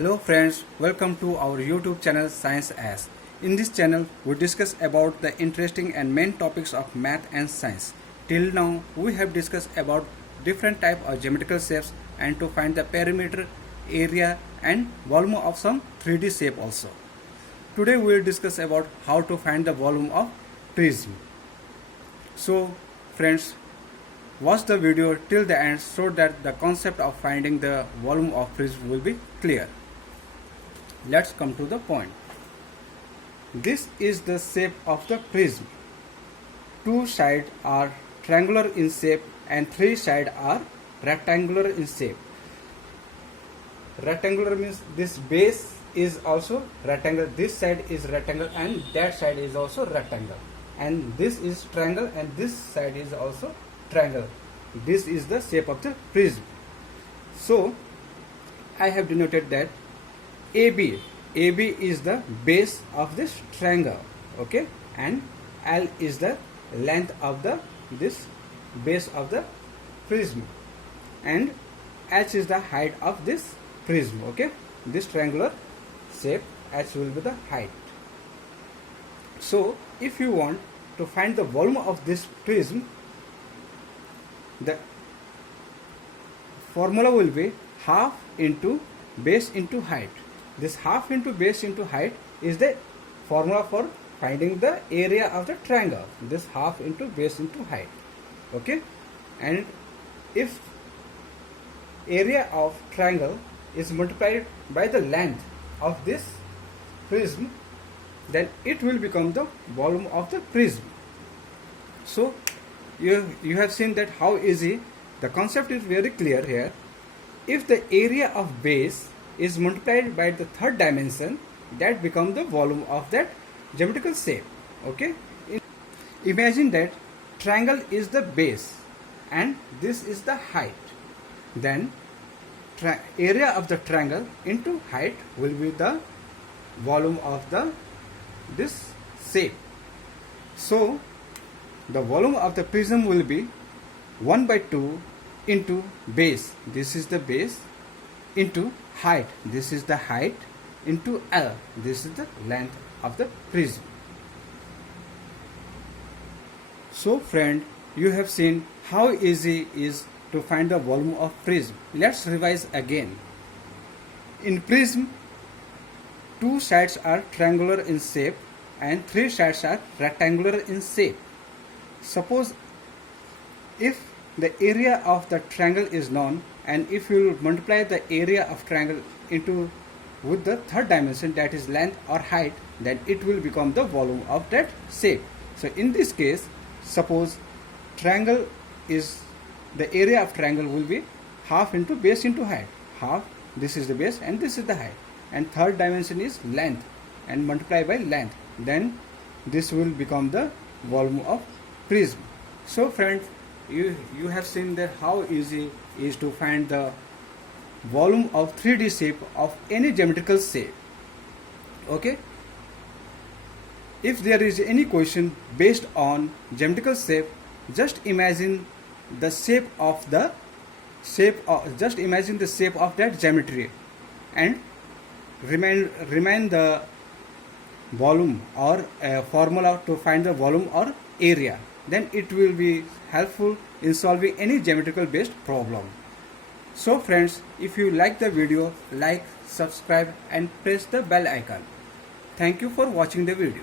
Hello friends, welcome to our YouTube channel Science As. In this channel, we discuss about the interesting and main topics of math and science. Till now, we have discussed about different type of geometrical shapes and to find the perimeter, area and volume of some 3D shape also. Today we will discuss about how to find the volume of prism. So friends, watch the video till the end so that the concept of finding the volume of prism will be clear. Let's come to the point. This is the shape of the prism. Two sides are triangular in shape and three sides are rectangular in shape. Rectangular means this base is also rectangle, this side is rectangle and that side is also rectangle, and this is triangle and this side is also triangle. This is the shape of the prism. So I have denoted that AB is the base of this triangle, okay, and L is the length of this base of the prism, and H is the height of this prism, okay. This triangular shape, H will be the height. So if you want to find the volume of this prism, the formula will be half into base into height. This half into base into height is the formula for finding the area of the triangle. This half into base into height, okay. And if area of triangle is multiplied by the length of this prism, then it will become the volume of the prism. So you have seen that how easy the concept is. Very clear here. If the area of base is multiplied by the third dimension, that becomes the volume of that geometrical shape, okay. Imagine that triangle is the base and this is the height, then area of the triangle into height will be the volume of this shape. So the volume of the prism will be 1/2 into base, this is the base, into height, this is the height, into L, this is the length of the prism. So friend, you have seen how easy it is to find the volume of prism. Let's revise again. In prism, two sides are triangular in shape and three sides are rectangular in shape. Suppose if the area of the triangle is known, and if you multiply the area of triangle into with the third dimension, that is length or height, then it will become the volume of that shape. So in this case, suppose triangle is, the area of triangle will be half into base into height. Half, this is the base and this is the height, and third dimension is length and multiply by length, then this will become the volume of prism. So friends, you have seen that how easy is to find the volume of 3D shape of any geometrical shape, okay. If there is any question based on geometrical shape, just imagine the shape of that geometry and remain the volume or formula to find the volume or area, then it will be helpful in solving any geometrical based problem. So friends, if you like the video, like, subscribe and press the bell icon. Thank you for watching the video.